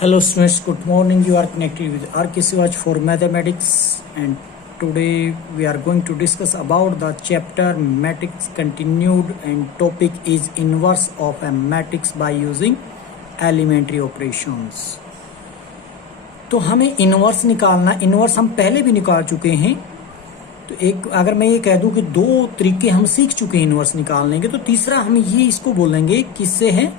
Hello students, good morning. You are connected with R.K. Sivaj for mathematics, and today we are going to discuss about the chapter matrix continued, and topic is inverse of a matrix by using elementary operations. तो हमें inverse निकालना, inverse हम पहले भी निकाल चुके हैं। तो एक अगर मैं ये कह दूं कि दो तरीके हम सीख चुके हैं इनवर्स निकालने के, तो तीसरा हम ये इसको बोलेंगे किससे है,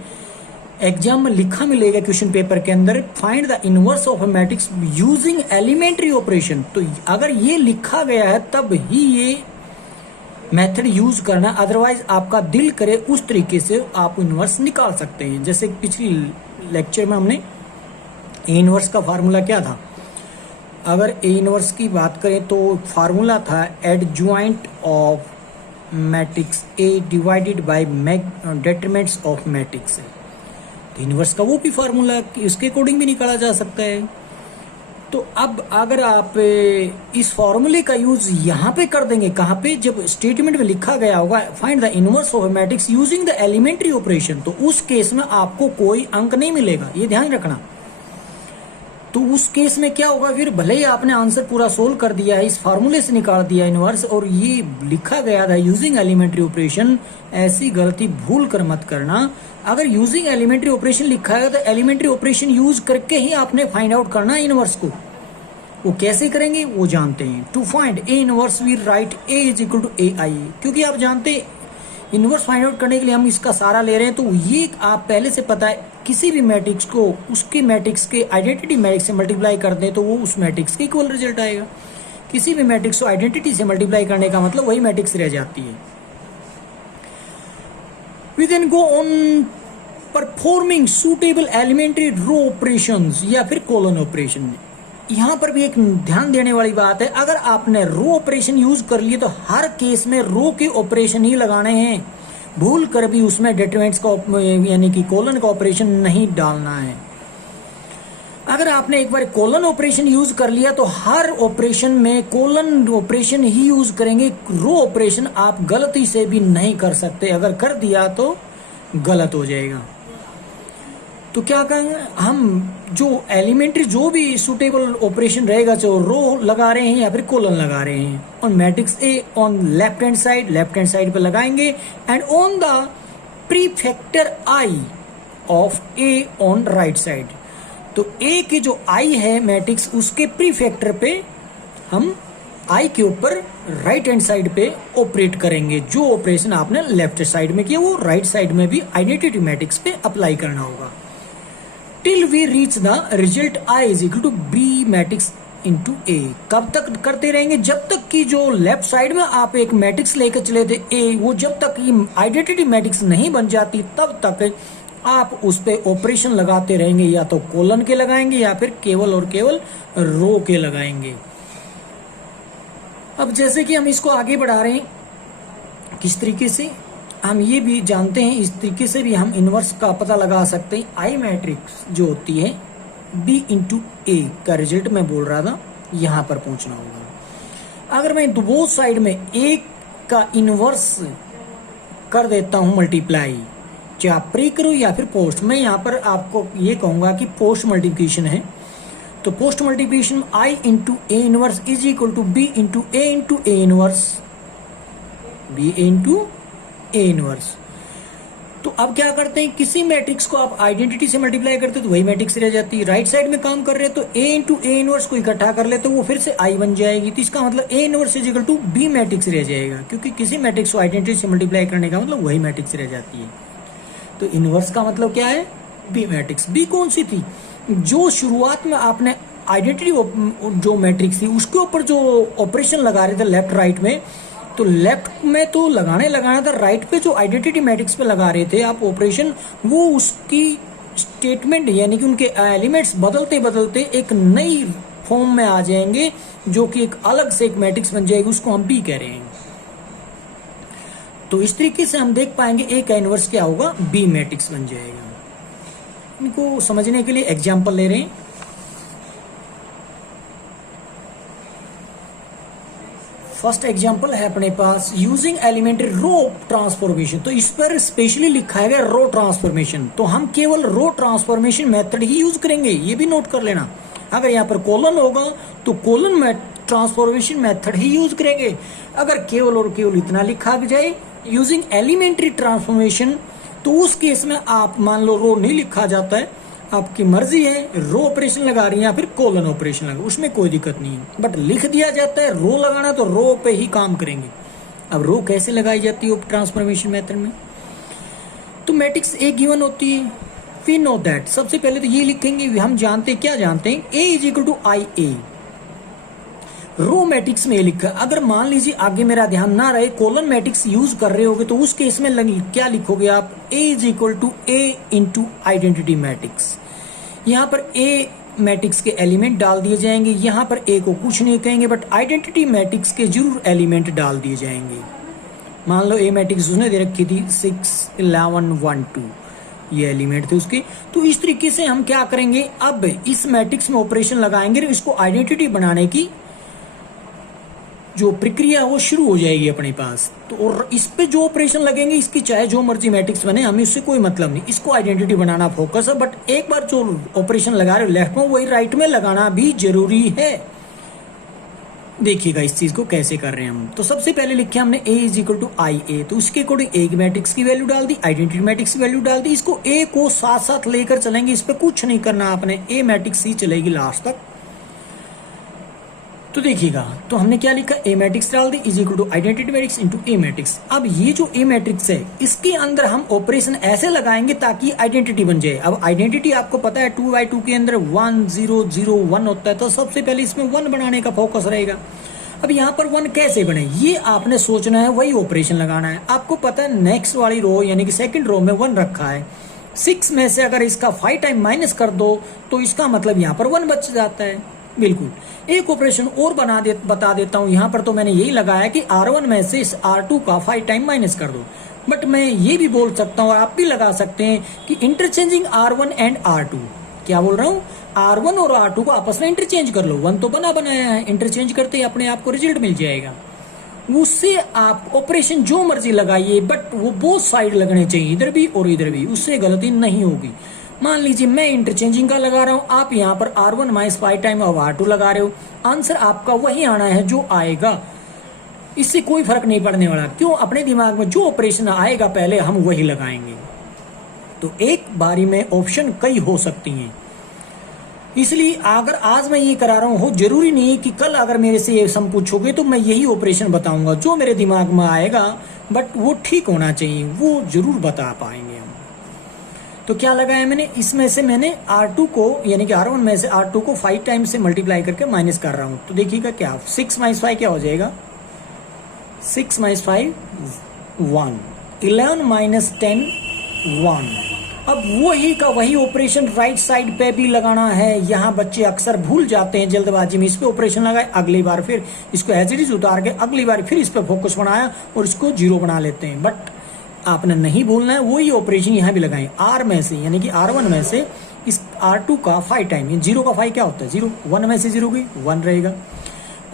एग्जाम में लिखा मिलेगा क्वेश्चन पेपर के अंदर, find the inverse of a matrix using elementary operation. तो अगर ये लिखा गया है तब ही ये मेथड यूज करना, अदरवाइज आपका दिल करे उस तरीके से आप इनवर्स निकाल सकते हैं। जैसे पिछली लेक्चर में हमने ए इनवर्स का फार्मूला क्या था, अगर ए इनवर्स की बात करें तो फार्मूला था adjoint of matrix A divided by determinants of matrix. Inverse का वो भी फार्मूला इसके अकॉर्डिंग भी निकाला जा सकता है। तो अब अगर आप इस फार्मूले का यूज यहाँ पे कर देंगे, कहाँ पे, जब स्टेटमेंट में लिखा गया होगा find the inverse of matrix using the elementary operation, तो उस केस में आपको कोई अंक नहीं मिलेगा, ये ध्यान रखना। तो उस केस में क्या होगा, फिर भले ही आपने आंसर पूरा सोल्व कर दिया है, इस फार्मूले से निकाल दिया इनवर्स, और ये लिखा गया था यूजिंग एलिमेंट्री ऑपरेशन, ऐसी गलती भूल कर मत करना। अगर यूजिंग एलिमेंट्री ऑपरेशन लिखा है तो एलिमेंट्री ऑपरेशन यूज करके ही आपने फाइंड आउट करना है इनवर्स को। वो कैसे करेंगे वो जानते हैं। To find A inverse we write A is equal to A I, क्योंकि आप जानते हैं इनवर्स फाइंड आउट करने के लिए हम इसका सारा ले रहे हैं। तो ये आप पहले से पता है, किसी भी मैट्रिक्स को उसके मैट्रिक्स के आइडेंटिटी मैट्रिक्स से मल्टीप्लाई कर दें तो वो उस मैट्रिक्स के इक्वल रिजल्ट आएगा। किसी भी मैट्रिक्स को आइडेंटिटी से मल्टीप्लाई करने का मतलब वही मैट्रिक्स रह जाती है। We then go on performing suitable elementary row operations या फिर कॉलन ऑपरेशन। यहाँ पर भी एक ध्यान देने वाली बात है, अगर आपने रो ऑपरेशन यूज कर लिए तो हर केस में रो के ऑपरेशन ही लगाने हैं, भूल कर भी उसमें डिटरमिनेंट्स का यानी कि कॉलन का ऑपरेशन नहीं डालना है। अगर आपने एक बार कॉलन ऑपरेशन यूज कर लिया तो हर ऑपरेशन में कॉलन ऑपरेशन ही यूज करेंगे। रो ऑपरेशन आप गलती से भी नहीं कर सकते, अगर कर दिया तो गलत हो जाएगा। तो क्या करेंगे हम, जो एलिमेंट्री जो भी सुटेबल ऑपरेशन रहेगा, जो रो लगा रहे हैं या फिर कॉलन लगा रहे हैं, on matrix A on left hand side पे लगाएंगे, and on the prefactor I of A on right side. तो ए की जो आई है मैट्रिक्स, उसके प्रीफेक्टर पे हम आई के ऊपर राइट हैंड साइड पे ऑपरेट करेंगे। जो ऑपरेशन आपने लेफ्ट साइड में किया वो राइट साइड में भी आइडेंटिटी मैट्रिक्स पे अप्लाई करना होगा। Till we reach the result I is equal to B matrix into A. कब तक करते रहेंगे, जब तक कि जो लेफ्ट साइड में आप एक मैट्रिक्स लेकर चले थे ए, वो जब तक ये आइडेंटिटी मैट्रिक्स नहीं बन जाती तब तक आप उस पे ऑपरेशन लगाते रहेंगे, या तो कॉलन के लगाएंगे या फिर केवल और केवल रो के लगाएंगे। अब जैसे कि हम इसको आगे बढ़ा रहे हैं, किस तरीके से हम ये भी जानते हैं, इस तरीके से भी हम इनवर्स का पता लगा सकते हैं। आई मैट्रिक्स जो होती है बी इंटू ए का रिजल्ट मैं बोल रहा था, यहां पर पहुंचना होगा। अगर मैं दो साइड में एक का इनवर्स कर देता हूं मल्टीप्लाई, चाहे आप प्री करो या फिर पोस्ट, मैं यहां पर आपको ये कहूंगा कि पोस्ट मल्टीप्लिकेशन है। तो post multiplication I into A inverse is equal to B into A inverse, B into A inverse. तो अब क्या करते हैं, किसी मैट्रिक्स को आप आइडेंटिटी से मल्टीप्लाई करते तो वही मैट्रिक्स रह जाती है। राइट साइड में काम कर रहे तो ए इंटू ए इनवर्स को इकट्ठा कर लेते, वो फिर से आई बन जाएगी। तो इसका मतलब A inverse is equal to B matrix रह जाएगा, क्योंकि किसी मैट्रिक्स को आइडेंटिटी से मल्टीप्लाई करने का मतलब वही मैट्रिक्स रह जाती है। तो इनवर्स का मतलब क्या है, बी मैट्रिक्स। बी कौन सी थी, जो शुरुआत में आपने आइडेंटिटी जो मैट्रिक्स थी उसके ऊपर जो ऑपरेशन लगा रहे थे लेफ्ट राइट में, तो लेफ्ट में तो लगाना था, राइट पे जो आइडेंटिटी मैट्रिक्स पे लगा रहे थे आप ऑपरेशन, वो उसकी स्टेटमेंट यानी कि उनके एलिमेंट्स बदलते बदलते एक नई फॉर्म में आ जाएंगे, जो कि एक अलग से एक मैट्रिक्स बन जाएगी, उसको हम बी कह रहे हैं। तो इस तरीके से हम देख पाएंगे ए का इनवर्स क्या होगा, बी मैट्रिक्स बन जाएगा। इनको समझने के लिए एग्जाम्पल ले रहे हैं। फर्स्ट एग्जांपल है अपने पास यूजिंग एलिमेंट्री रो ट्रांसफॉर्मेशन। तो इस पर स्पेशली लिखा है रो ट्रांसफॉर्मेशन, तो हम केवल रो ट्रांसफॉर्मेशन मेथड ही यूज करेंगे, ये भी नोट कर लेना। अगर यहाँ पर कोलन होगा तो कोलन ट्रांसफॉर्मेशन मेथड ही यूज करेंगे। अगर केवल और केवल इतना लिखा भी जाए यूजिंग एलिमेंट्री ट्रांसफॉर्मेशन, तो उस केस में आप मान लो रो नहीं लिखा जाता है, आपकी मर्जी है, रो ऑपरेशन लगा रही है या फिर कोलन ऑपरेशन लगा, उसमें कोई दिक्कत नहीं है। बट लिख दिया जाता है रो लगाना, तो रो पे ही काम करेंगे। अब रो कैसे लगाई जाती है ट्रांसफॉर्मेशन मेथड में? तो मैट्रिक्स ए गिवन होती है, वी नो दैट। सबसे पहले तो ये लिखेंगे, हम जानते क्या जानते हैं, A is equal to I A. Row matrix में लिखा, अगर मान लीजिए आगे मेरा ध्यान ना रहे, कोलन मैट्रिक्स यूज कर रहे होगे, तो उस केस में क्या लिखोगे आप, A is equal to A into identity matrix. यहाँ पर ए मैट्रिक्स के एलिमेंट डाल दिए जाएंगे, यहाँ पर ए को कुछ नहीं कहेंगे, बट आइडेंटिटी मैट्रिक्स के जरूर एलिमेंट डाल दिए जाएंगे। मान लो ए मैट्रिक्स उसने दे रखी थी 6 11 1 2, ये एलिमेंट थे उसके। तो इस तरीके से हम क्या करेंगे, अब इस मैट्रिक्स में ऑपरेशन लगाएंगे, इसको आइडेंटिटी बनाने की जो प्रक्रिया वो शुरू हो जाएगी अपने पास। तो और इस पे जो ऑपरेशन लगेंगे, इसकी चाहे जो मर्जी मैट्रिक्स बने, हमें उससे कोई मतलब नहीं, इसको आइडेंटिटी बनाना फोकस है। बट एक बार जो ऑपरेशन लगा रहे हो लेफ्ट में, वही राइट में लगाना भी जरूरी है। देखिएगा इस चीज को कैसे कर रहे हैं हम। तो सबसे पहले लिखे हमने ए is equal to I A, तो उसके अकॉर्डिंग ए मैट्रिक्स की वैल्यू डाल दी, आइडेंटिटी मैट्रिक्स की वैल्यू डाल दी। इसको ए को साथ साथ लेकर चलेंगे, इस पे कुछ नहीं करना आपने, ए मैट्रिक्स ही चलेगी लास्ट तक। तो देखिएगा, तो हमने क्या लिखा, ए मैट्रिक्स डाल दी is equal to identity matrix into A matrix. अब ये जो ए मैट्रिक्स है, इसके अंदर हम ऑपरेशन ऐसे लगाएंगे ताकि आइडेंटिटी बन जाए। अब आइडेंटिटी आपको पता है 2/2 के अंदर 1 0 0 1 होता है, तो सबसे पहले इसमें 1 बनाने का फोकस रहेगा। अब यहाँ पर 1 कैसे बने, ये आपने सोचना है, वही ऑपरेशन लगाना है। आपको पता है नेक्स्ट वाली रो यानी कि सेकंड रो में 1 रखा है, 6 में से अगर इसका 5 टाइम माइनस कर दो तो इसका मतलब यहाँ पर 1 बच जाता है। बिल्कुल, एक ऑपरेशन और बता देता हूं। यहाँ पर तो मैंने यही लगाया कि R1 में से इस R2 का 5 टाइम माइनस कर दो, बट मैं ये भी बोल सकता हूँ और आप भी लगा सकते हैं कि इंटरचेंजिंग R1 एंड R2। क्या बोल रहा हूँ, R1 और R2 को आपस में इंटरचेंज कर लो। 1 तो बनाया है, इंटरचेंज करते ही अपने आप को रिजल्ट मिल जाएगा। उससे आप ऑपरेशन जो मर्जी लगाइए, बट वो बोथ साइड लगने चाहिए, इधर भी और इधर भी, उससे गलती नहीं होगी। मान लीजिए मैं इंटरचेंजिंग का लगा रहा हूं, आप यहाँ पर R1 माइनस 5 टाइम और R2 लगा रहे हो, आंसर आपका वही आना है जो आएगा, इससे कोई फर्क नहीं पड़ने वाला। क्यों, अपने दिमाग में जो ऑपरेशन आएगा पहले हम वही लगाएंगे। तो एक बारी में ऑप्शन कई हो सकती हैं, इसलिए अगर आज मैं ये करा रहा हूँ, जरूरी नहीं है कि कल अगर मेरे से ये सम पूछोगे तो मैं यही ऑपरेशन बताऊंगा, जो मेरे दिमाग में आएगा, बट वो ठीक होना चाहिए, वो जरूर बता पाएंगे हम। तो क्या लगाया मैंने, इसमें से मैंने R2 को यानी कि R1 में से R2 को 5 टाइम से मल्टीप्लाई करके माइनस कर रहा हूं। तो देखिएगा क्या, 6 माइनस 5 क्या हो जाएगा, 6 माइनस 5 1, 11 माइनस 10 1। अब वही का वही ऑपरेशन राइट साइड पे भी लगाना है। यहाँ बच्चे अक्सर भूल जाते हैं जल्दबाजी में, इस पे ऑपरेशन लगाए, अगली बार फिर इसको एज इट इज उतार के अगली बार फिर इस पे फोकस बनाया और इसको 0 बना लेते हैं। बट आपने नहीं भूलना है, वही ऑपरेशन यहाँ भी लगाएं। R में से यानी कि R1 में से इस R2 का 5 टाइम, 0 का 5 क्या होता है 0, 1 में से 0 गई 1 रहेगा,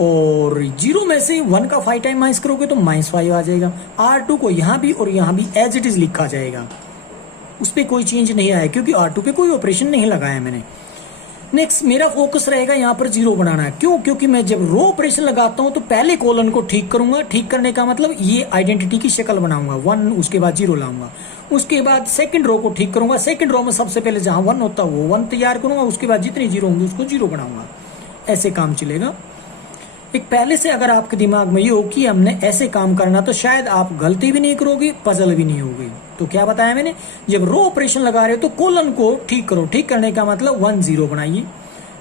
और 0 में से 1 का 5 टाइम माइनस करोगे तो -5 आ जाएगा। R2 को यहाँ भी और यहाँ भी एज इट इज लिखा जाएगा, उस पर कोई चेंज नहीं आया क्योंकि R2 पे कोई ऑपरेशन नहीं लगाया मैंने। नेक्स्ट मेरा फोकस रहेगा यहाँ पर 0 बनाना है। क्यों, क्योंकि मैं जब रो ऑपरेशन लगाता हूँ तो पहले कोलन को ठीक करूंगा, ठीक करने का मतलब ये आइडेंटिटी की शक्ल बनाऊंगा 1, उसके बाद 0 लाऊंगा, उसके बाद सेकंड रो को ठीक करूंगा, सेकंड रो में सबसे पहले जहां 1 होता है वो 1 तैयार करूंगा, उसके बाद जितनी 0 होंगे उसको 0 बनाऊंगा। ऐसे काम चलेगा। एक पहले से अगर आपके दिमाग में ये हो कि हमने ऐसे काम करना, तो शायद आप गलती भी नहीं करोगे, पजल भी नहीं होगी। तो क्या बताया मैंने, जब रो ऑपरेशन लगा रहे हो तो कोलन को ठीक करो, ठीक करने का मतलब 1 0 बनाइए,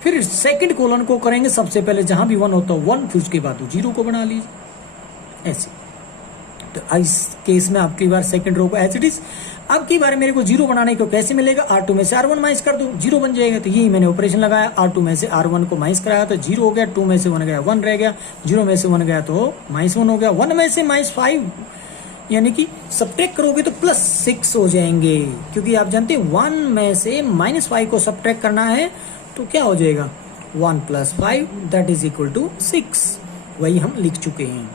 फिर सेकंड कोलन को करेंगे सबसे पहले जहां भी 1 होता है 1, फिर उसके बाद 0 को बना लीजिए ऐसे। तो इस केस में आपकी बार सेकंड रो को एज इट इज, अब की बार मेरे को 0 बनाने को कैसे मिलेगा, R2 में से R1 माइनस कर दो 0 बन जाएगा। तो यही मैंने ऑपरेशन लगाया, R2 में से R1 को माइनस कराया तो 0 हो गया, 2 में से 1 गया 1 रह गया, 0 में से 1 गया तो -1 हो गया, 1 में से -5 यानी कि सब्ट्रैक्ट करोगे तो +6 हो जाएंगे, क्योंकि आप जानते हैं 1 में से -5 को सब्ट्रैक्ट करना है तो क्या हो जाएगा 1 + 5 दैट इज इक्वल टू 6। वही हम लिख चुके हैं।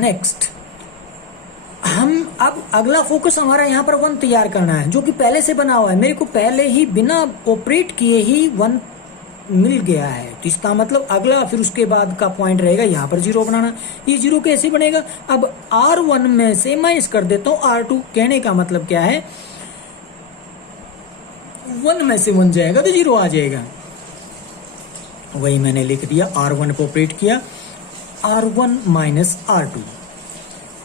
नेक्स्ट, हम अब अगला फोकस हमारा यहाँ पर 1 तैयार करना है, जो कि पहले से बना हुआ है। मेरे को पहले ही बिना ऑपरेट किए ही 1 मिल गया है, तो इसका मतलब अगला फिर उसके बाद का पॉइंट रहेगा यहाँ पर 0 बनाना। ये 0 कैसे बनेगा? अब R1 में से माइनस कर देता हूँ R2। कहने का मतलब क्या है, 1 में से 1 जाएगा तो 0 आ जाएगा। वही मैंने लिख दिया, R1 को ऑपरेट किया, R1 माइनस R2।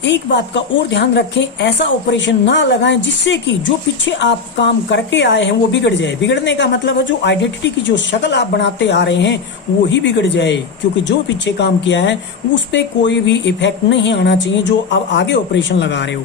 एक बात का और ध्यान रखें, ऐसा ऑपरेशन ना लगाएं जिससे कि जो पीछे आप काम करके आए हैं वो बिगड़ जाए। बिगड़ने का मतलब है जो आइडेंटिटी की जो शक्ल आप बनाते आ रहे हैं वो ही बिगड़ जाए, क्योंकि जो पीछे काम किया है उस पर कोई भी इफेक्ट नहीं आना चाहिए जो अब आगे ऑपरेशन लगा रहे हो।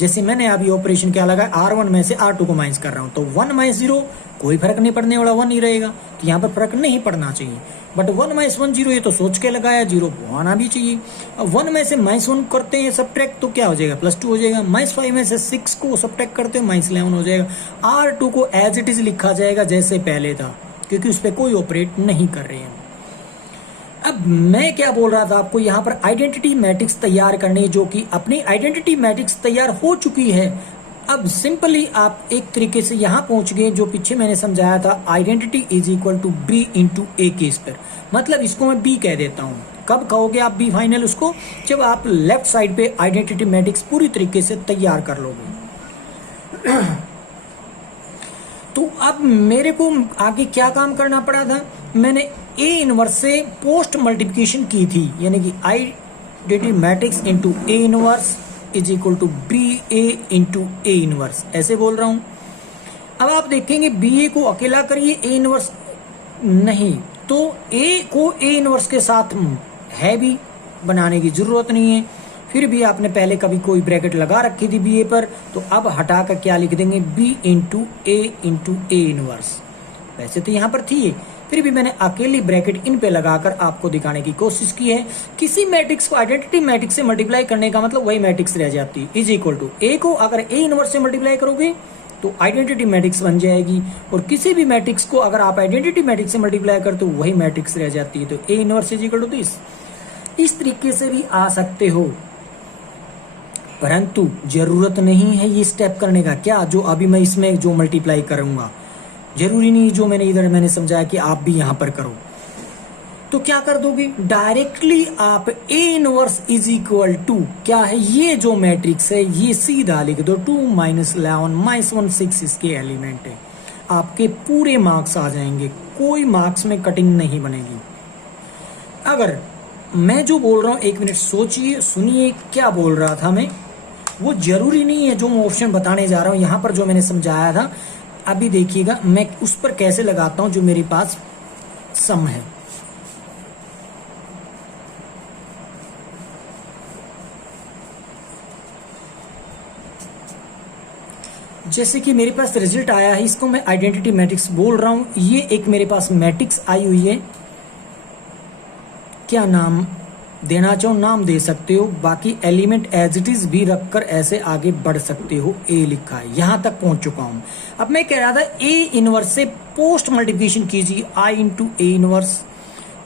जैसे मैंने अभी ऑपरेशन क्या लगा, R1 में से R2 को माइनस कर रहा हूं, तो 1 माइनस 0 कोई फर्क नहीं पड़ने वाला, 1 ही रहेगा, तो यहाँ पर फर्क नहीं पड़ना चाहिए। बट 1 माइनस 1 0, ये तो सोच के लगाया, 0 आना भी चाहिए। अब 1 में से माइनस 1 करते हैं सब्ट्रैक्ट, तो क्या हो जाएगा, +2 हो जाएगा। -5 में से 6 को सब्ट्रैक्ट करते हैं, -11 हो जाएगा। R2 को एज इट इज लिखा जाएगा जैसे पहले था, क्योंकि उस पर कोई ऑपरेट नहीं कर रहे हैं। अब मैं क्या बोल रहा था आपको, यहाँ पर आइडेंटिटी मैट्रिक्स तैयार करनी, जो कि अपनी आइडेंटिटी मैट्रिक्स तैयार हो चुकी है। अब सिंपली आप एक तरीके से यहाँ पहुंच गए, जो पीछे मैंने समझाया था, identity is equal to B into A के स्क्वायर। मतलब इसको मैं B कह देता हूँ। कब कहोगे आप B फाइनल उसको, जब आप लेफ्ट साइड पे आइडेंटिटी मैट्रिक्स पूरी तरीके से तैयार कर लोगे। तो अब मेरे को आगे क्या काम करना पड़ा था, मैंने A इनवर्स से पोस्ट मल्टीप्लिकेशन की थी, यानी कि identity matrix into A inverse is equal to BA into A inverse, ऐसे बोल रहा हूं। अब आप देखेंगे BA को अकेला करिए, A इनवर्स नहीं, तो A को A इनवर्स के साथ है भी, बनाने की जरूरत नहीं है। फिर भी आपने पहले कभी कोई ब्रैकेट लगा रखी थी BA पर, तो अब हटा कर क्या लिख देंगे, B इंटू A इनवर्स। वैसे तो यहाँ पर थी, फिर भी मैंने अकेली ब्रैकेट इन पे लगाकर आपको दिखाने की कोशिश की है। किसी मैट्रिक्स को आइडेंटिटी मैट्रिक्स से मल्टीप्लाई करने का मतलब वही मैट्रिक्स रह जाती है, इज इक्वल टू A को अगर A इनवर्स से मल्टीप्लाई करोगे तो आइडेंटिटी मैट्रिक्स बन जाएगी, और किसी भी मैट्रिक्स को अगर आप आइडेंटिटी मैट्रिक्स से मल्टीप्लाई करते हो वही मैट्रिक्स रह जाती है। तो A inverse is equal to this. इस तरीके से भी आ सकते हो, परंतु जरूरत नहीं है ये स्टेप करने का। क्या जो अभी मैं इसमें जो मल्टीप्लाई करूंगा, जरूरी नहीं जो मैंने समझाया कि आप भी यहां पर करो। तो क्या कर दोगे, डायरेक्टली आप A inverse is equal to क्या है, ये जो मैट्रिक्स है ये सीधा लिख दो, 2 -11 -1 6 इसके एलिमेंट है। आपके पूरे मार्क्स आ जाएंगे, कोई मार्क्स में कटिंग नहीं बनेगी। अगर मैं जो बोल रहा हूं, 1 मिनट सोचिए, सुनिए क्या बोल रहा था मैं, वो जरूरी नहीं है जो मैं ऑप्शन बताने जा रहा हूं। यहां पर जो मैंने समझाया था अभी देखिएगा, मैं उस पर कैसे लगाता हूं जो मेरे पास सम है। जैसे कि मेरे पास रिजल्ट आया है, इसको मैं आइडेंटिटी मैट्रिक्स बोल रहा हूं। ये एक मेरे पास मैट्रिक्स आई हुई है, क्या नाम देना चाहो नाम दे सकते हो, बाकी एलिमेंट एज इट इज भी रखकर ऐसे आगे बढ़ सकते हो। A लिखा है, यहां तक पहुंच चुका हूं। अब मैं कह रहा था A इनवर्स से पोस्ट मल्टीप्लिकेशन कीजिए, I into A inverse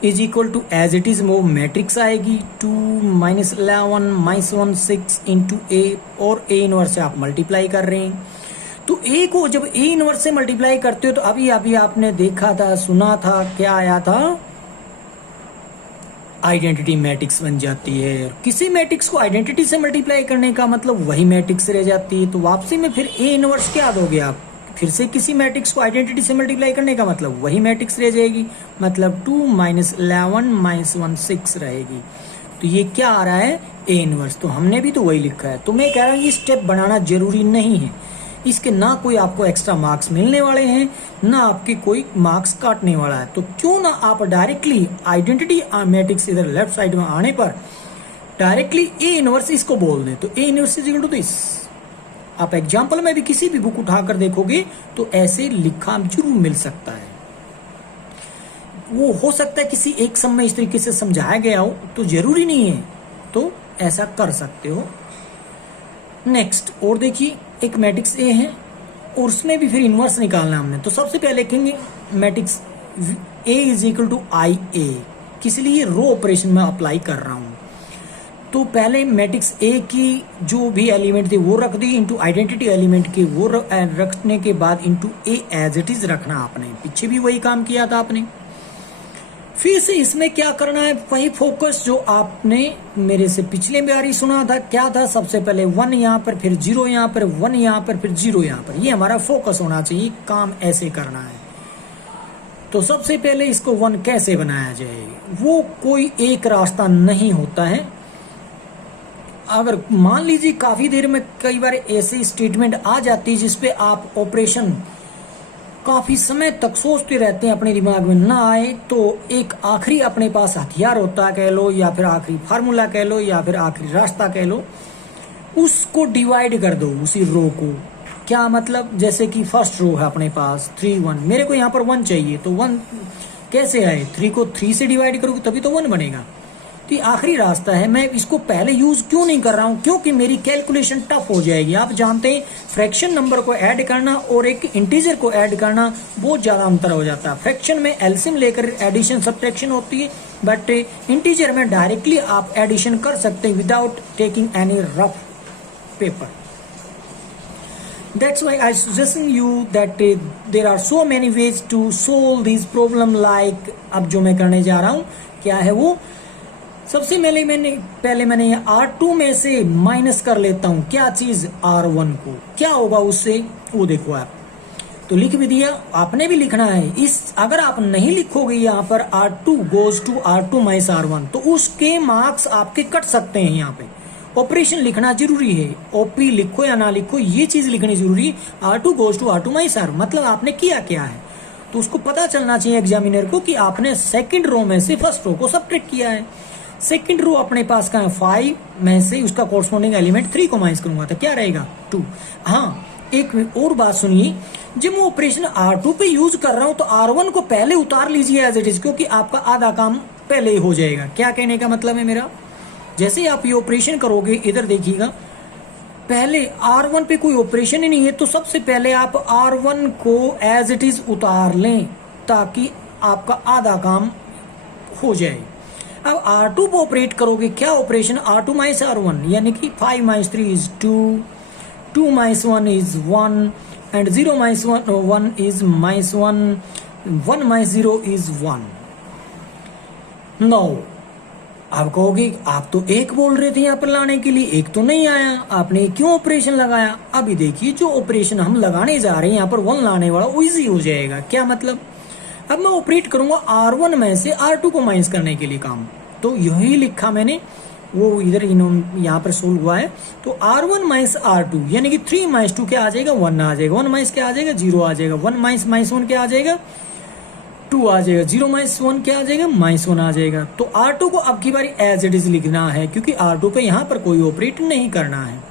is equal to as it is वो मैट्रिक्स आएगी 2 -11 -1 6 इंटू A, और A इनवर्स से आप मल्टीप्लाई कर रहे हैं। तो A को जब A इनवर्स से मल्टीप्लाई करते हो तो अभी आपने देखा था, सुना था, क्या आया था, आइडेंटिटी मैट्रिक्स बन जाती है। किसी मैट्रिक्स को आइडेंटिटी से मल्टीप्लाई करने का मतलब वही मैट्रिक्स रह जाती है। तो वापसी में फिर A इनवर्स क्या दोगे आप, फिर से किसी मैट्रिक्स को आइडेंटिटी से मल्टीप्लाई करने का मतलब वही मैट्रिक्स रह जाएगी, मतलब 2 -11 -1 6 रहेगी। तो ये क्या आ रहा है, A इनवर्स। तो हमने भी तो वही लिखा है। तो मैं कह रहा हूँ ये स्टेप बनाना जरूरी नहीं है, इसके ना कोई आपको एक्स्ट्रा मार्क्स मिलने वाले हैं, ना आपके कोई मार्क्स काटने वाला है। तो क्यों ना आप डायरेक्टली आइडेंटिटी मैट्रिक्स इधर लेफ्ट साइड में आने पर डायरेक्टली A इनवर्स इसको बोल दें। तो A inverse is equal to this. आप एग्जाम्पल में भी किसी भी बुक उठाकर देखोगे तो ऐसे लिखा जरूर मिल सकता है। वो हो सकता है किसी एक सम में इस तरीके से समझाया गया हो, तो जरूरी नहीं है, तो ऐसा कर सकते हो। नेक्स्ट और देखिए, एक मैट्रिक्स A है और उसमें भी फिर इनवर्स निकालना हमने। तो सबसे पहले लिखेंगे matrix A is equal to IA। किस लिए, रो ऑपरेशन में अप्लाई कर रहा हूँ। तो पहले मैट्रिक्स ए की जो भी एलिमेंट थे वो रख दी, इनटू आइडेंटिटी एलिमेंट के वो रखने के बाद into A as it is रखना। आपने पीछे भी वही काम किया था आपने। फिर से इसमें क्या करना है, वही फोकस जो आपने मेरे से पिछले बारी सुना था। क्या था, सबसे पहले 1 यहाँ पर, फिर 0 यहाँ पर, 1 यहाँ पर, फिर 0 यहाँ पर। ये हमारा फोकस होना चाहिए, काम ऐसे करना है। तो सबसे पहले इसको 1 कैसे बनाया जाए, वो कोई एक रास्ता नहीं होता है। अगर मान लीजिए काफी देर में कई बार ऐसी स्टेटमेंट आ जाती है जिसपे आप ऑपरेशन काफी समय तक सोचते रहते हैं, अपने दिमाग में ना आए, तो एक आखिरी अपने पास हथियार होता है कह लो, या फिर आखिरी फार्मूला कह लो, या फिर आखिरी रास्ता कह लो। उसको डिवाइड कर दो, उसी रो को। क्या मतलब, जैसे कि फर्स्ट रो है अपने पास 3 1, मेरे को यहाँ पर 1 चाहिए, तो 1 कैसे आए, 3 को 3 से डिवाइड करोगे तभी तो 1 बनेगा। तो ये आखिरी रास्ता है। मैं इसको पहले यूज क्यों नहीं कर रहा हूं, क्योंकि मेरी कैलकुलेशन टफ हो जाएगी। आप जानते हैं फ्रैक्शन नंबर को ऐड करना और एक इंटीजर को ऐड करना बहुत ज्यादा अंतर हो जाता है। फ्रैक्शन में एलसीएम लेकर एडिशन सब्ट्रैक्शन होती है, बट इंटीजर में डायरेक्टली आप एडिशन कर सकते हैं without taking any rough paper. That's why I suggesting you that there are so many ways to solve this problem, like अब जो मैं करने जा रहा हूं क्या है वो, सबसे पहले मैंने R2 में से माइनस कर लेता हूं क्या चीज, R1 को। क्या होगा उससे, वो देखो आप। तो लिख भी दिया, आपने भी लिखना है। इस अगर आप नहीं लिखोगे यहाँ पर R2 goes to R2 minus R1, तो उसके मार्क्स आपके कट सकते हैं। यहाँ पे ऑपरेशन लिखना जरूरी है, ओपी लिखो या ना लिखो, ये चीज लिखनी जरूरी है। R2 goes to R2 minus R1 मतलब आपने किया क्या है, तो उसको पता चलना चाहिए एग्जामिनर को कि आपने सेकंड रो में से फर्स्ट रो को सब्ट्रैक्ट किया है। सेकंड रो अपने पास का है 5 में से उसका कोरस्पॉन्डिंग एलिमेंट 3 को माइनस करूंगा तो क्या रहेगा 2। हाँ, एक और बात सुनिए, जब मैं ऑपरेशन R2 पे यूज कर रहा हूं तो R1 को पहले उतार लीजिए एज इट इज, क्योंकि आपका आधा काम पहले ही हो जाएगा। क्या कहने का मतलब है मेरा, जैसे ही आप ये ऑपरेशन करोगे, इधर देखिएगा, पहले R1 पे कोई ऑपरेशन ही नहीं है, तो सबसे पहले आप R1 को एज इट इज उतार लें ताकि आपका आधा काम हो जाए। अब R2 पे ऑपरेट करोगे, क्या ऑपरेशन, R2 माइनस R1, यानी कि 5 minus 3 is 2, 2 minus 1 is 1, and 0 minus 1 is minus 1, 1 minus 0 is 1। Now आप कहोगे आप तो एक बोल रहे थे यहाँ पर लाने के लिए, एक तो नहीं आया, आपने क्यों ऑपरेशन लगाया। अभी देखिए, जो ऑपरेशन हम लगाने जा रहे हैं यहाँ पर 1 लाने वाला, वो इजी हो जाएगा। क्या मतलब, अब मैं ऑपरेट करूंगा R1 में से R2 को माइनस करने के लिए काम, तो यही लिखा मैंने, वो इधर यहाँ पर सोल्व हुआ है। तो R1 माइनस R2 यानी कि 3 माइनस 2 क्या आ जाएगा, 1 आ जाएगा, 1 माइनस क्या आ जाएगा, 0 आ जाएगा, 1 माइनस माइनस 1 क्या आ जाएगा, 2 आ जाएगा, 0 माइनस 1 क्या आ जाएगा, माइनस 1 आ जाएगा। तो R2 को अब की बारी एज इट इज लिखना है, क्योंकि R2 पे यहाँ पर कोई ऑपरेट नहीं करना है।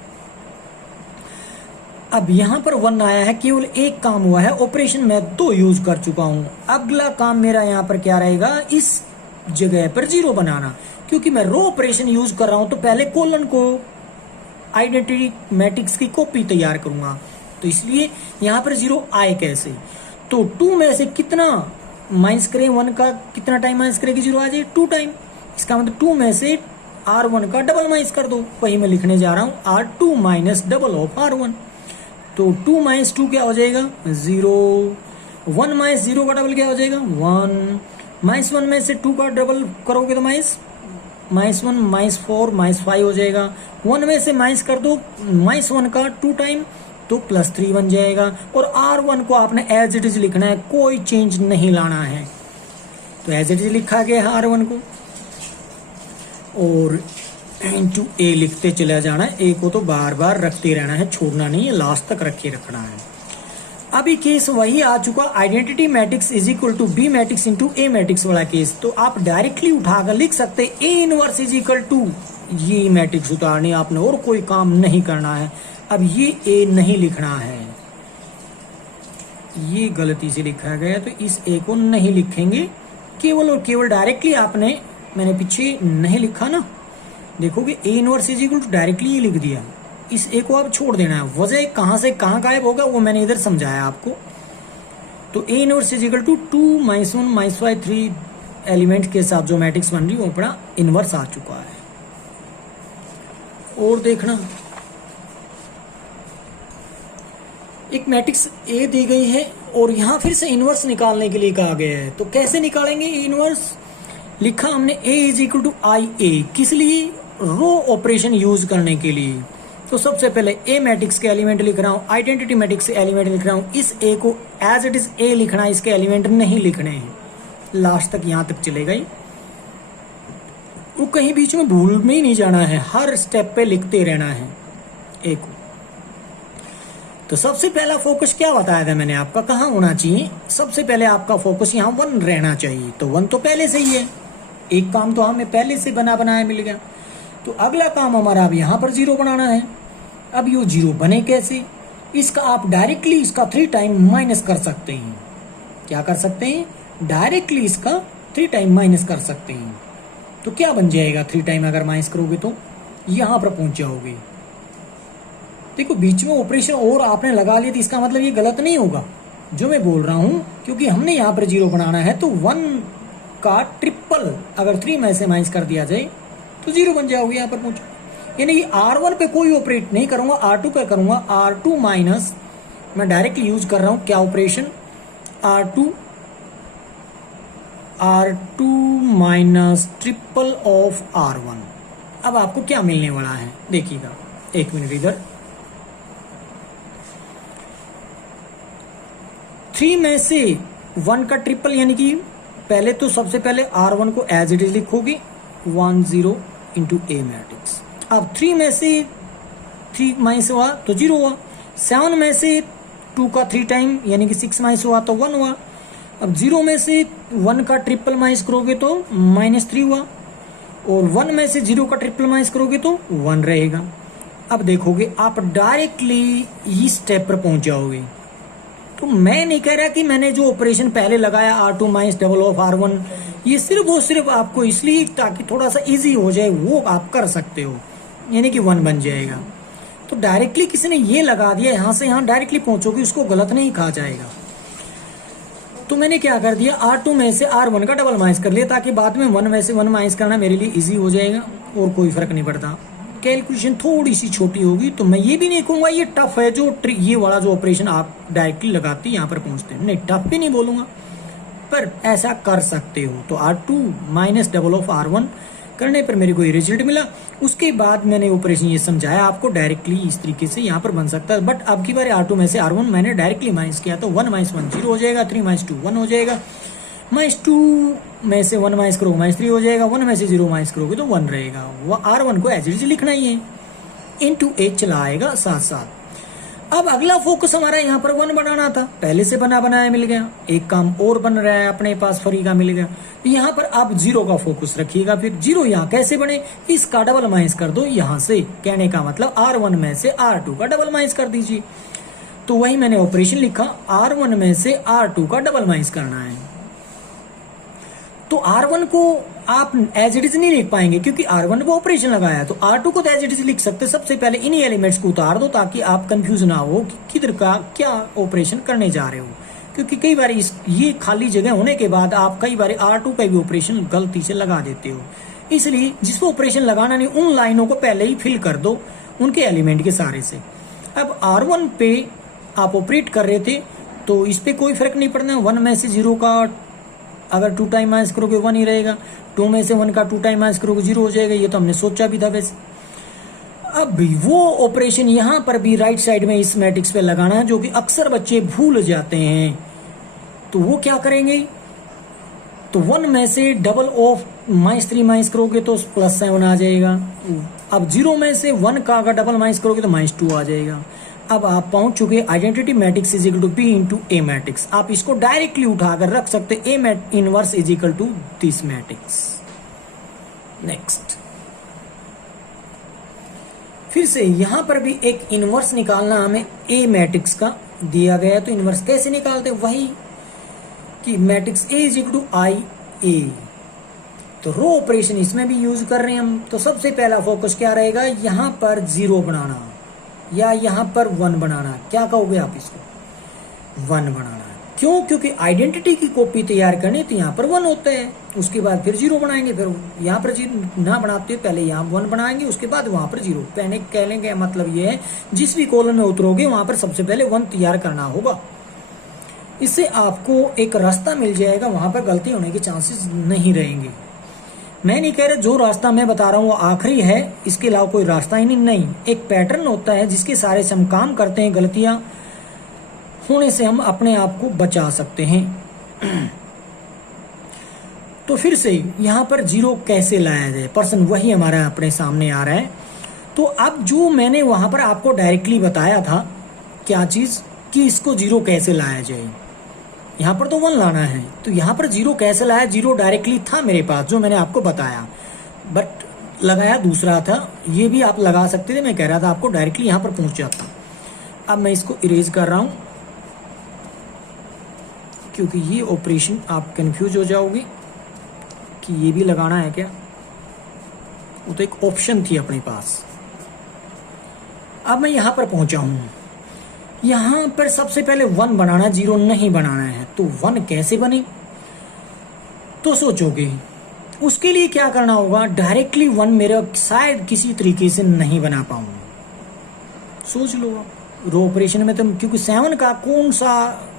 अब यहाँ पर 1 आया है, केवल एक काम हुआ है, ऑपरेशन मैं 2 यूज कर चुका हूं। अगला काम मेरा यहाँ पर क्या रहेगा, इस जगह पर 0 बनाना, क्योंकि मैं रो ऑपरेशन यूज कर रहा हूं, तो पहले कोलन को आइडेंटिटी मैट्रिक्स की कॉपी तैयार करूंगा, तो इसलिए यहाँ पर 0 आए कैसे। तो 2 में से कितना माइनस करें, 1 का कितना टाइम माइनस करें कि 0 आ जाए, 2 टाइम। इसका मतलब 2 में से R1 का डबल माइनस कर दो, वही मैं लिखने जा रहा हूं, R2 minus double of R1। तो 2 माइनस 2 क्या हो जाएगा, 0, 1 माइनस 0 का डबल क्या हो जाएगा, 1, माइनस 1 में से 2 का डबल करोगे तो माइनस 1 माइनस 4 माइनस 5 हो जाएगा, 1 में से माइनस कर दो माइनस 1 का 2 टाइम, तो प्लस 3 बन जाएगा। और R1 को आपने एज इट इज लिखना है, कोई चेंज नहीं लाना है, तो एज इट इज लिखा गया है R1 को, और इनटू ए लिखते चला जाना है। ए को तो बार बार रखते रहना है, छोड़ना नहीं है, लास्ट तक रखे रखना है। अभी केस वही आ चुका, identity matrix is equal to B matrix into A matrix वाला केस। तो आप डायरेक्टली उठाकर लिख सकते A inverse is equal to ये मैट्रिक्स उतारनी, आपने और कोई काम नहीं करना है। अब ये ए नहीं लिखना है, ये गलती से लिखा गया, तो इस ए को नहीं लिखेंगे, केवल और केवल डायरेक्टली आपने, मैंने पीछे नहीं लिखा ना, देखोगे A inverse is equal to directly ये लिख दिया, इस ए को आप छोड़ देना है। वजह कहां से कहां गायब होगा वो मैंने इधर समझाया आपको। तो A inverse is equal to 2 minus 1 minus 5 3 element के साथ जो मैट्रिक्स बन रही है वो अपना इनवर्स आ चुका है। और देखना, एक मैट्रिक्स ए दी गई है और यहां फिर से इनवर्स निकालने के लिए कहा गया है। तो कैसे निकालेंगे इनवर्स? लिखा हमने ए इज इक्वल टू आई ए, किस लिए? रो ऑपरेशन यूज करने के लिए। तो सबसे पहले ए मैट्रिक्स के एलिमेंट लिख रहा हूं, आइडेंटिटी मैट्रिक्स के एलिमेंट लिख रहा हूं। इस ए को एज इट इज ए लिखना है, इसके एलिमेंट नहीं लिखने हैं। लास्ट तक यहां तक चलेगा ही, वो कहीं बीच में भूल में ही नहीं जाना है, हर स्टेप पे लिखते रहना है ए को। तो सबसे पहला फोकस क्या बताया था मैंने आपका, कहाँ होना चाहिए? सबसे पहले आपका फोकस यहाँ 1 रहना चाहिए। तो 1 तो पहले से ही है, एक काम तो हमें पहले से बना बनाया मिल गया। तो अगला काम हमारा अब यहाँ पर 0 बनाना है। अब ये 0 बने कैसे? इसका आप डायरेक्टली इसका 3 टाइम माइनस कर सकते हैं। क्या कर सकते हैं? डायरेक्टली इसका 3 टाइम माइनस कर सकते हैं। तो क्या बन जाएगा 3 टाइम अगर माइनस करोगे तो यहां पर पहुंच जाओगे। देखो बीच में ऑपरेशन और आपने लगा लिया तो इसका मतलब ये गलत नहीं होगा जो मैं बोल रहा हूं, क्योंकि हमने यहां पर 0 बनाना है। तो 1 का ट्रिपल अगर 3 में से माइनस कर दिया जाए तो 0 बन जाओगे, यहां पर पहुंचो। यानी कि R1 पे कोई ऑपरेट नहीं करूंगा, R2 पे करूंगा। R2 माइनस मैं डायरेक्टली यूज कर रहा हूं क्या operation? R2 minus triple of R1। अब आपको क्या मिलने वाला है देखिएगा, एक मिनट इधर। 3 में से 1 का ट्रिपल, यानी कि पहले तो सबसे पहले R1 को एज इट इज लिखोगे 1 0 इंटू ए मैट्रिक्स। अब 3 में से 3 माइनस हुआ तो 0 हुआ। 7 में से 2 का 3 टाइम यानी कि 6 माइनस हुआ तो 1 हुआ। अब 0 में से 1 का ट्रिपल माइनस करोगे तो -3 हुआ, और 1 में से 0 का ट्रिपल माइनस करोगे तो 1 रहेगा। अब देखोगे आप डायरेक्टली इस स्टेप पर पहुंच जाओगे। तो मैं नहीं कह रहा कि मैंने जो ऑपरेशन पहले लगाया R2 minus double of R1, ये सिर्फ और सिर्फ आपको इसलिए ताकि थोड़ा सा इजी हो जाए, वो आप कर सकते हो, यानी कि 1 बन जाएगा। तो डायरेक्टली किसी ने ये लगा दिया, यहां से यहां डायरेक्टली पहुंचोगे, उसको गलत नहीं कहा जाएगा। तो मैंने क्या कर दिया, R2 में से R1 का डबल माइनस कर लिया ताकि बाद में 1 में से 1 माइनस करना मेरे लिए इजी हो जाएगा और कोई फर्क नहीं पड़ता। कैलकुलेशन थोड़ी सी छोटी होगी, तो मैं ये भी नहीं कहूंगा ये टफ है जो ये वाला जो ऑपरेशन आप डायरेक्टली लगाते यहाँ पर पहुंचते हैं, नहीं टफ भी नहीं बोलूंगा, पर ऐसा कर सकते हो। तो R2 minus double of R1 करने पर मेरे को ये रिजल्ट मिला। उसके बाद मैंने ऑपरेशन ये समझाया आपको, डायरेक्टली इस तरीके से यहाँ पर बन सकता है। बट अब की बार R2 में से R1 मैंने डायरेक्टली माइनस किया तो 1 माइनस 1 0 हो जाएगा, 3 माइनस 2 1 हो जाएगा, -2 में से 1 माइनस करोगे -3 हो जाएगा, 1 में से 0 माइनस करोगे तो 1 रहेगा। R1 को एज इट इज लिखना ही है, इनटू ए चला आएगा साथ साथ। अब अगला फोकस हमारा यहाँ पर 1 बनाना था, पहले से बना बनाया मिल गया। एक काम और बन रहा है अपने पास फ्री का मिल गया। तो यहाँ पर आप 0 का फोकस रखिएगा। फिर 0 यहाँ कैसे बने, इसका डबल माइनस कर दो यहाँ से, कहने का मतलब R1 में से R2 का डबल माइनस कर दीजिए। तो वही मैंने ऑपरेशन लिखा, R1 में से R2 का डबल माइनस करना है। तो R1 को आप एज इट इज नहीं लिख पाएंगे क्योंकि R1 को ऑपरेशन लगाया है। तो R2 को तो एज इट इज लिख सकते। सबसे पहले इन्हीं एलिमेंट्स को उतार दो ताकि आप कंफ्यूज ना हो कि किधर का क्या ऑपरेशन करने जा रहे हो, क्योंकि कई बार ये खाली जगह होने के बाद आप कई बार R2 का भी ऑपरेशन गलती से लगा देते हो। इसलिए जिसको ऑपरेशन लगाना नहीं उन लाइनों को पहले ही फिल कर दो उनके एलिमेंट के सारे से। अब R1 पे आप ऑपरेट कर रहे थे तो इस पे कोई फर्क नहीं पड़ना। 1 में से 0 का अगर 2 टाइम माइनस करोगे 1 ही रहेगा, 2 में से 1 का 2 टाइम माइनस करोगे 0 हो जाएगा। ये तो हमने सोचा भी था वैसे। अब वो ऑपरेशन यहां पर भी राइट साइड में इस मैट्रिक्स पे लगाना है, जो कि अक्सर बच्चे भूल जाते हैं। तो वो क्या करेंगे, तो 1 में से डबल ऑफ -3 माइनस करोगे तो +7 आ जाएगा। अब 0 में से 1 का अगर डबल माइनस करोगे तो -2 आ जाएगा। अब आप पहुंच चुके identity matrix is equal to B into A matrix. आप इसको डायरेक्टली उठाकर रख सकते A inverse is equal to this matrix. Next, फिर से यहां पर भी एक इनवर्स निकालना हमें ए मैट्रिक्स का दिया गया है। तो इनवर्स कैसे निकालते, वही कि matrix A is equal to I A. तो रो ऑपरेशन इसमें भी यूज कर रहे हैं हम। तो सबसे पहला फोकस क्या रहेगा, यहां पर 0 बनाना या यहां पर 1 बनाना। क्या कहोगे आप इसको, 1 बनाना। क्यों? क्योंकि आइडेंटिटी की कॉपी तैयार करनी तो यहाँ पर 1 होता है, उसके बाद फिर 0 बनाएंगे, फिर यहाँ पर 0 ना बनाते पहले यहाँ 1 बनाएंगे, उसके बाद वहाँ पर 0। पहले कहने का मतलब ये है जिस भी कॉलम में उतरोगे वहाँ पर सबसे पहले 1 तैयार करना होगा। इससे आपको एक रास्ता मिल जाएगा, वहाँ पर गलती होने के चांसेस नहीं रहेंगे। मैं नहीं कह रहा जो रास्ता मैं बता रहा हूँ वो आखिरी है, इसके अलावा कोई रास्ता ही नहीं। एक पैटर्न होता है जिसके सारे से हम काम करते हैं, गलतियाँ होने से हम अपने आप को बचा सकते हैं। तो फिर से यहाँ पर 0 कैसे लाया जाए, पर्सन वही हमारा अपने सामने आ रहा है। तो अब जो मैंने वहाँ पर आपको डायरेक्टली बताया था क्या चीज़ कि इसको 0 कैसे लाया जाए, यहाँ पर तो 1 लाना है, तो यहाँ पर 0 कैसे लाया? 0 डायरेक्टली था मेरे पास जो मैंने आपको बताया, बट लगाया दूसरा था। ये भी आप लगा सकते थे, मैं कह रहा था आपको डायरेक्टली यहाँ पर पहुँच जाता। अब मैं इसको इरेज कर रहा हूँ क्योंकि ये ऑपरेशन आप कंफ्यूज हो जाओगे कि ये भी लगाना है क्या, वो तो एक ऑप्शन थी अपने पास। अब मैं यहाँ पर पहुँचा हूँ, यहाँ पर सबसे पहले 1 बनाना, 0 नहीं बनाना है। तो 1 कैसे बने? तो सोचोगे उसके लिए क्या करना होगा, डायरेक्टली 1 मेरा शायद किसी तरीके से नहीं बना पाऊँ। सोच लो आप रो ऑपरेशन में, तो क्योंकि 7 का कौन सा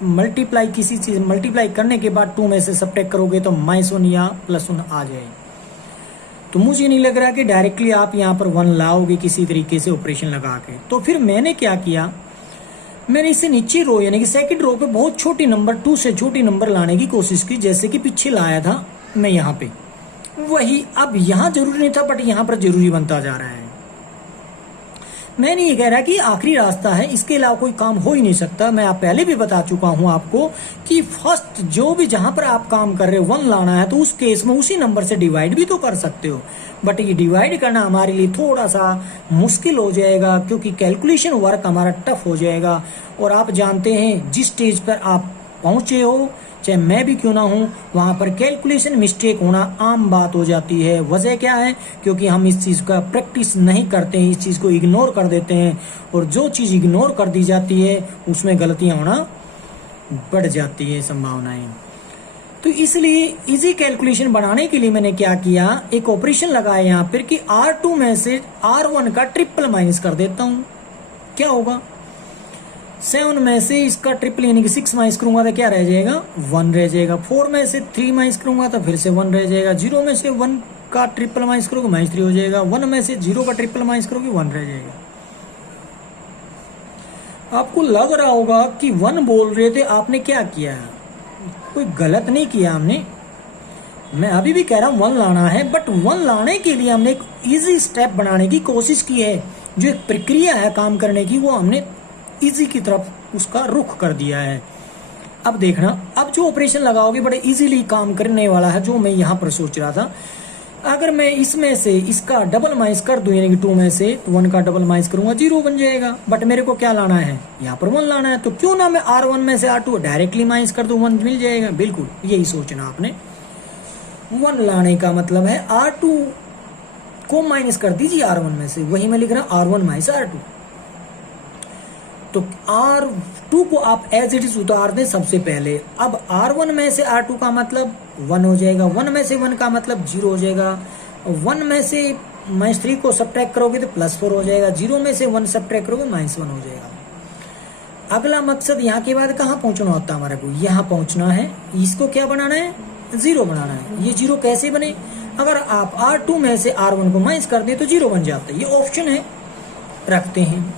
मल्टीप्लाई, किसी चीज मल्टीप्लाई करने के बाद 2 में से सब्ट्रैक्ट करोगे तो -1 या +1 आ जाए। तो मुझे नहीं लग रहा कि डायरेक्टली आप यहाँ पर 1 लाओगे किसी तरीके से ऑपरेशन लगा के। तो फिर मैंने क्या किया, मैंने इसे नीचे रो यानी कि सेकंड रो पे बहुत छोटी नंबर, 2 से छोटी नंबर लाने की कोशिश की, जैसे कि पीछे लाया था मैं यहाँ पे वही। अब यहाँ जरूरी नहीं था बट यहाँ पर जरूरी बनता जा रहा है। मैं नहीं ये कह रहा कि आखिरी रास्ता है, इसके अलावा कोई काम हो ही नहीं सकता। मैं आप पहले भी बता चुका हूं आपको कि फर्स्ट जो भी जहां पर आप काम कर रहे हो 1 लाना है, तो उस केस में उसी नंबर से डिवाइड भी तो कर सकते हो, बट ये डिवाइड करना हमारे लिए थोड़ा सा मुश्किल हो जाएगा क्योंकि कैलकुलेशन वर्क हमारा टफ हो जाएगा। और आप जानते हैं जिस स्टेज पर आप पहुंचे हो, चाहे मैं भी क्यों ना हूं, वहां पर कैलकुलेशन मिस्टेक होना आम बात हो जाती है। वजह क्या है? क्योंकि हम इस चीज का प्रैक्टिस नहीं करते हैं, इस चीज को इग्नोर कर देते हैं, और जो चीज इग्नोर कर दी जाती है उसमें गलतियां होना बढ़ जाती है, संभावनाएं। तो इसलिए इजी कैलकुलेशन बनाने के लिए मैंने क्या किया, एक ऑपरेशन लगाया यहाँ पर कि R2 में से R1 का ट्रिपल माइनस कर देता हूं। क्या होगा, 7 में से इसका ट्रिपल यानी कि 6 माइनस करूंगा तो क्या रह जाएगा, 1 रह जाएगा। 4 में से 3 माइनस करूंगा तो फिर से 1 रह जाएगा। 0 में से 1 का ट्रिपल माइनस करोगे -3 हो जाएगा। 1 में से 0 का ट्रिपल माइनस करोगे 1 रह जाएगा। आपको लग रहा होगा कि 1 बोल रहे थे, आपने क्या किया, कोई गलत नहीं किया हमने। मैं अभी भी कह रहा हूं 1 लाना है, बट 1 लाने के लिए हमने एक इजी स्टेप बनाने की कोशिश की है। जो एक प्रक्रिया है काम करने की, वो हमने इजी की तरफ उसका रुख कर दिया है। अब देखना, अब जो ऑपरेशन लगाओगे बड़े इजीली काम करने वाला है, जो मैं यहाँ पर सोच रहा था। अगर मैं इसमें से इसका डबल माइनस कर दूं, यानी कि 2 में से 1 का डबल माइनस करूंगा 0 बन जाएगा, बट मेरे को क्या लाना है, यहाँ पर 1 लाना है। तो क्यों ना मैं R1 में से R2 डायरेक्टली माइनस कर दूं, 1 मिल जाएगा। बिल्कुल यही सोचना आपने। 1 लाने का मतलब है R2 को माइनस कर दीजिए R1 में से, वही मैं लिख रहा हूं R1 माइनस R2। तो R2 को आप एज इट इज उतार दें सबसे पहले। अब R1 में से R2 का मतलब 1 हो जाएगा, 1 में से 1 का मतलब 0 हो जाएगा। 1 में से -3 को सब्ट्रैक्ट करोगे तो +4 हो जाएगा। 0 में से 1 सब्ट्रैक्ट करोगे -1 हो जाएगा। अगला मकसद यहाँ के बाद कहाँ पहुंचना होता है हमारे को, यहाँ पहुंचना है। इसको क्या बनाना है, 0 बनाना है। ये 0 कैसे बने, अगर आप R2 में से R1 को माइनस कर दे तो 0 बन जाता है। ये ऑप्शन है, रखते हैं।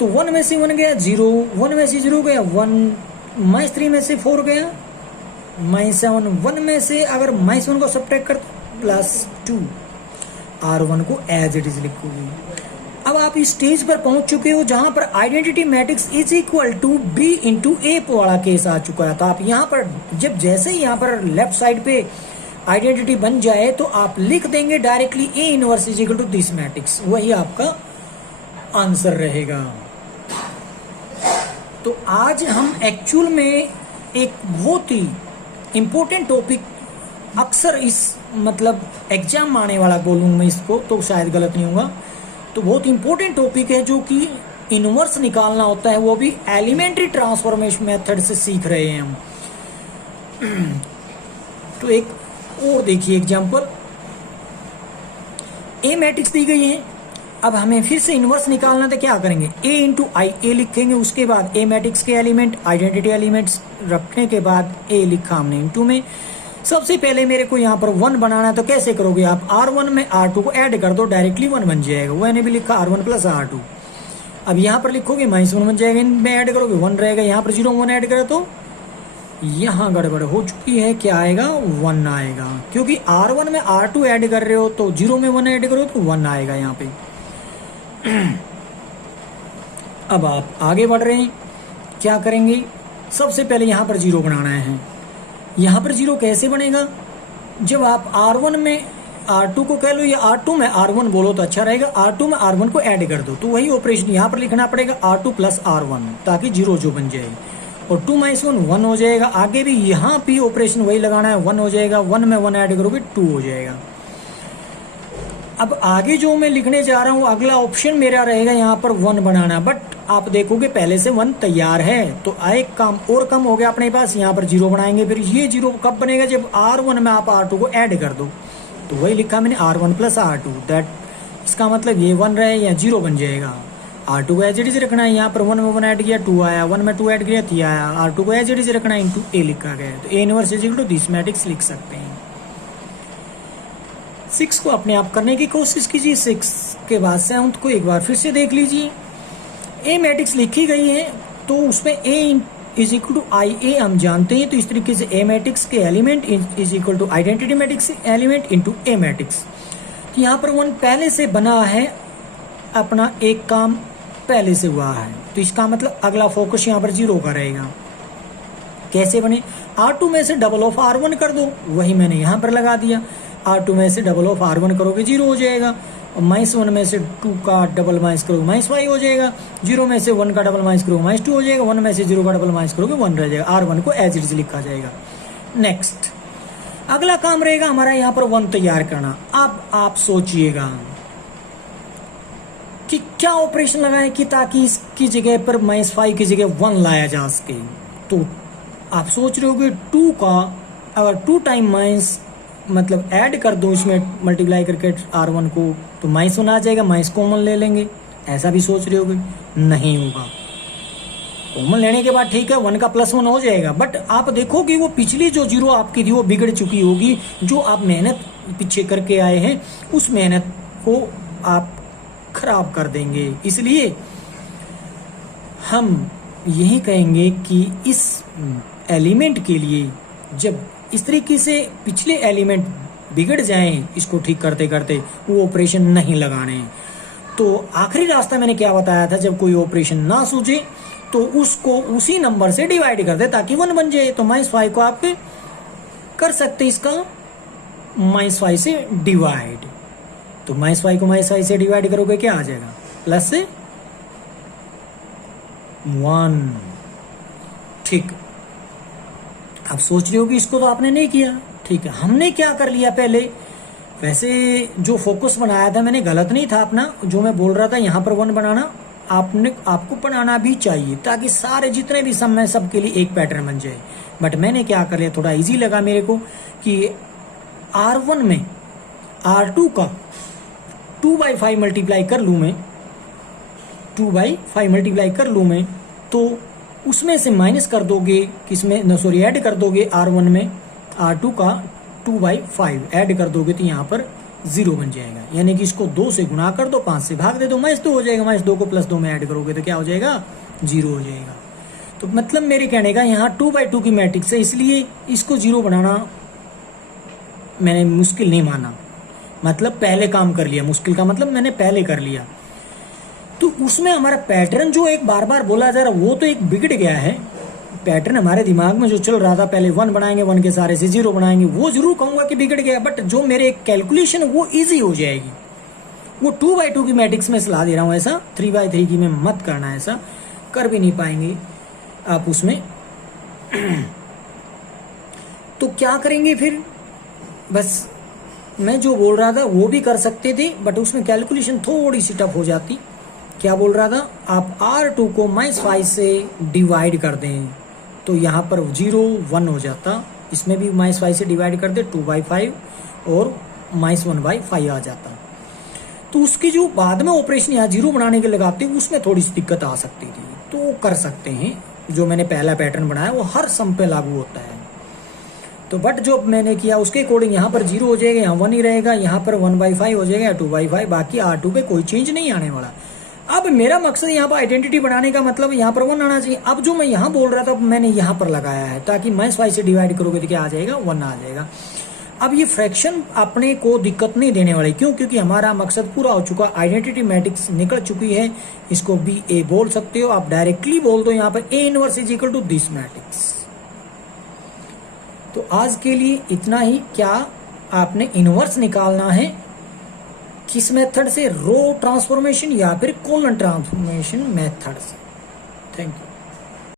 तो 1 में से 1 गया 0, 1 में से 0 गया 1, -3 में से 4 गया -7, 1 में से अगर -1 को सब्ट्रैक्ट कर +2, R1 को एज इट इज लिखोगे। अब आप इस स्टेज पर पहुंच चुके हो जहां पर identity matrix is equal to B into A वाला केस आ चुका है। तो आप यहाँ पर जब जैसे ही यहाँ पर लेफ्ट साइड पे आइडेंटिटी बन जाए तो आप लिख देंगे directly A inverse is equal to this matrix, वही आपका आंसर रहेगा। तो आज हम एक्चुअल में एक बहुत ही इम्पोर्टेंट टॉपिक, अक्सर इस मतलब एग्जाम आने वाला बोलूँ मैं इसको तो शायद गलत नहीं होगा, तो बहुत इम्पोर्टेंट टॉपिक है जो कि इनवर्स निकालना होता है वो भी एलिमेंट्री ट्रांसफॉर्मेशन मेथड से सीख रहे हैं हम। तो एक और देखिए एग्जांपल, ए मैट्रिक्स दी गई है, अब हमें फिर से इनवर्स निकालना तो क्या करेंगे, ए इंटू आई ए लिखेंगे, उसके बाद ए मैट्रिक्स के एलिमेंट आइडेंटिटी एलिमेंट्स रखने के बाद ए लिखा हमने इंटू में। सबसे पहले मेरे को यहाँ पर 1 बनाना है, तो कैसे करोगे आप, R1 में R2 को ऐड कर दो, डायरेक्टली 1 बन जाएगा। वो मैंने भी लिखा R1 प्लस R2। अब यहाँ पर लिखोगे -1 बन जाएगा, इनमें ऐड करोगे 1 रहेगा, यहाँ पर 0 1 ऐड करो तो यहाँ गड़बड़ हो चुकी है, क्या आएगा 1 आएगा, क्योंकि R1 में R2 ऐड कर रहे हो तो 0 में 1 ऐड करो तो 1 आएगा यहाँ पे। अब आप आगे बढ़ रहे हैं, क्या करेंगे, सबसे पहले यहाँ पर 0 बनाना है। यहाँ पर 0 कैसे बनेगा, जब आप R1 में R2 को कह लो या R2 में R1 बोलो तो अच्छा रहेगा, R2 में R1 को ऐड कर दो, तो वही ऑपरेशन यहाँ पर लिखना पड़ेगा R2 प्लस R1, ताकि 0 जो बन जाए, और 2 - 1 1 हो जाएगा। आगे भी यहाँ भी ऑपरेशन वही लगाना है, 1 हो जाएगा, 1 में 1 ऐड करोगे 2 हो जाएगा। अब आगे जो मैं लिखने जा रहा हूँ, अगला ऑप्शन मेरा रहेगा यहाँ पर 1 बनाना, बट आप देखोगे पहले से 1 तैयार है, तो एक काम और कम हो गया अपने पास, यहाँ पर 0 बनाएंगे। फिर ये 0 कब बनेगा, जब R1 में आप R2 को ऐड कर दो, तो वही लिखा मैंने R1 प्लस R2, दैट इसका मतलब ये 1 रहे या 0 बन जाएगा। R2 को एज इट इज रखना है, यहाँ पर 1 में 1 ऐड किया 2 आया, 1 में 2 ऐड किया 3 आया, R2 को एज इट इज रखना है, इंटू ए लिखा गया, तो A inverse is equal to this matrix लिख सकते हैं। 6 को अपने आप करने की कोशिश कीजिए, 6 के बाद से हम को एक बार फिर से देख लीजिए। ए मैट्रिक्स लिखी गई है, तो उसमें A is equal to I A हम जानते हैं, तो इस तरीके से ए मैट्रिक्स के element is equal to identity matrix element into A matrix. तो यहाँ पर 1 पहले से बना है, अपना एक काम पहले से हुआ है, तो इसका मतलब अगला फोकस यहाँ पर 0 का रहेगा। कैसे बने, R2 में से डबल ऑफ R1 कर दो, वही मैंने यहाँ पर लगा दिया। R2 में से डबल ऑफ R1 करोगे 0 हो जाएगा, और -1 में से 2 का डबल माइनस करोगे -5 हो जाएगा, 0 में से 1 का डबल माइनस करोगे -2 हो जाएगा, 1 में से 0 का डबल माइनस करोगे 1 रह जाएगा। R1 को एज इट इज लिखा जाएगा। नेक्स्ट अगला काम रहेगा हमारा यहाँ पर 1 तैयार करना। अब आप सोचिएगा कि क्या ऑपरेशन लगाएं कि ताकि इसकी जगह पर -5 की जगह 1 लाया जा सके। तो आप सोच रहे होगे 2 का अगर 2 टाइम माइनस मतलब ऐड कर दो इसमें मल्टीप्लाई करके R1 को, तो -1 आ जाएगा, माइनस कॉमन ले लेंगे, ऐसा भी सोच रहे होगे। नहीं होगा, कॉमन लेने के बाद ठीक है 1 का +1 हो जाएगा, बट आप देखोगे वो पिछली जो 0 आपकी थी वो बिगड़ चुकी होगी। जो आप मेहनत पीछे करके आए हैं उस मेहनत को आप खराब कर देंगे। इसलिए हम यही कहेंगे कि इस एलिमेंट के लिए जब इस तरीके से पिछले एलिमेंट बिगड़ जाएं, इसको ठीक करते करते वो ऑपरेशन नहीं लगाने। तो आखिरी रास्ता मैंने क्या बताया था, जब कोई ऑपरेशन ना सूझे तो उसको उसी नंबर से डिवाइड कर दे ताकि 1 बन जाए। तो -5 को आप कर सकते इसका -5 से डिवाइड, तो -5 को -5 से डिवाइड करोगे क्या आ जाएगा, प्लस से 1। ठीक, आप सोच रहे हो कि इसको तो आपने नहीं किया, ठीक है, हमने क्या कर लिया पहले। वैसे जो फोकस बनाया था मैंने गलत नहीं था अपना, जो मैं बोल रहा था यहाँ पर 1 बनाना आपको बनाना भी चाहिए, ताकि सारे जितने भी सम है सबके लिए एक पैटर्न बन जाए। बट मैंने क्या कर लिया, थोड़ा इजी लगा मेरे को कि R1 में R2 का 2/5 मल्टीप्लाई कर लूँ मैं, 2/5 मल्टीप्लाई कर लूँ मैं, तो उसमें से माइनस कर दोगे, किसमें ऐड कर दोगे R1 में R2 का 2/5 ऐड कर दोगे, तो यहाँ पर 0 बन जाएगा। यानी कि इसको 2 से गुणा कर दो, 5 से भाग दे दो, -2 हो जाएगा, -2 को +2 में ऐड करोगे तो क्या हो जाएगा, 0 हो जाएगा। तो मतलब मेरे कहने का यहाँ 2/2 की मैट्रिक्स है, इसलिए इसको 0 बनाना मैंने मुश्किल नहीं माना, मतलब पहले काम कर लिया। मुश्किल का मतलब मैंने पहले कर लिया। तो उसमें हमारा पैटर्न जो एक बार बार बोला जा रहा वो तो एक बिगड़ गया है। पैटर्न हमारे दिमाग में जो चल रहा था, पहले 1 बनाएंगे, 1 के सारे से 0 बनाएंगे, वो जरूर कहूंगा कि बिगड़ गया, बट जो मेरे कैलकुलेशन वो इजी हो जाएगी। वो 2/2 की मैट्रिक्स में सलाह दे रहा हूँ, ऐसा 3/3 की में मत करना, ऐसा कर भी नहीं पाएंगे आप उसमें। तो क्या करेंगे फिर, बस मैं जो बोल रहा था वो भी कर सकते थे, बट उसमें कैलकुलेशन थोड़ी सी टफ हो जाती, क्या बोल रहा था, आप R2 को -5 से डिवाइड कर दें तो यहाँ पर 0 1 हो जाता, इसमें भी -5 से डिवाइड कर दे 2/5 और -1/5 आ जाता। तो उसके जो बाद में ऑपरेशन यहाँ 0 बनाने के लगाते उसमें थोड़ी सी दिक्कत आ सकती थी, तो वो कर सकते हैं। जो मैंने पहला पैटर्न बनाया वो हर सम पे लागू होता है। तो बट जो मैंने किया उसके अकॉर्डिंग यहाँ पर 0 हो जाएगा, यहाँ 1 ही रहेगा, यहाँ पर 1/5 हो जाएगा, 2/5, बाकी R2 पे कोई चेंज नहीं आने वाला। अब मेरा मकसद यहाँ पर आइडेंटिटी बनाने का मतलब यहाँ पर 1 आना चाहिए। अब जो मैं यहाँ बोल रहा था मैंने यहाँ पर लगाया है, ताकि -5 से डिवाइड करोगे तो क्या आ जाएगा, 1 आ जाएगा। अब ये फ्रैक्शन अपने को दिक्कत नहीं देने वाली, क्यों? क्योंकि हमारा मकसद पूरा हो चुका, आइडेंटिटी मैट्रिक्स निकल चुकी है। इसको BA बोल सकते हो, आप डायरेक्टली बोल दो यहाँ पर A inverse is equal to this matrix. तो आज के लिए इतना ही। क्या आपने इनवर्स निकालना है किस मेथड से, रो ट्रांसफॉर्मेशन या फिर कॉलम ट्रांसफॉर्मेशन मेथड से? Thank you.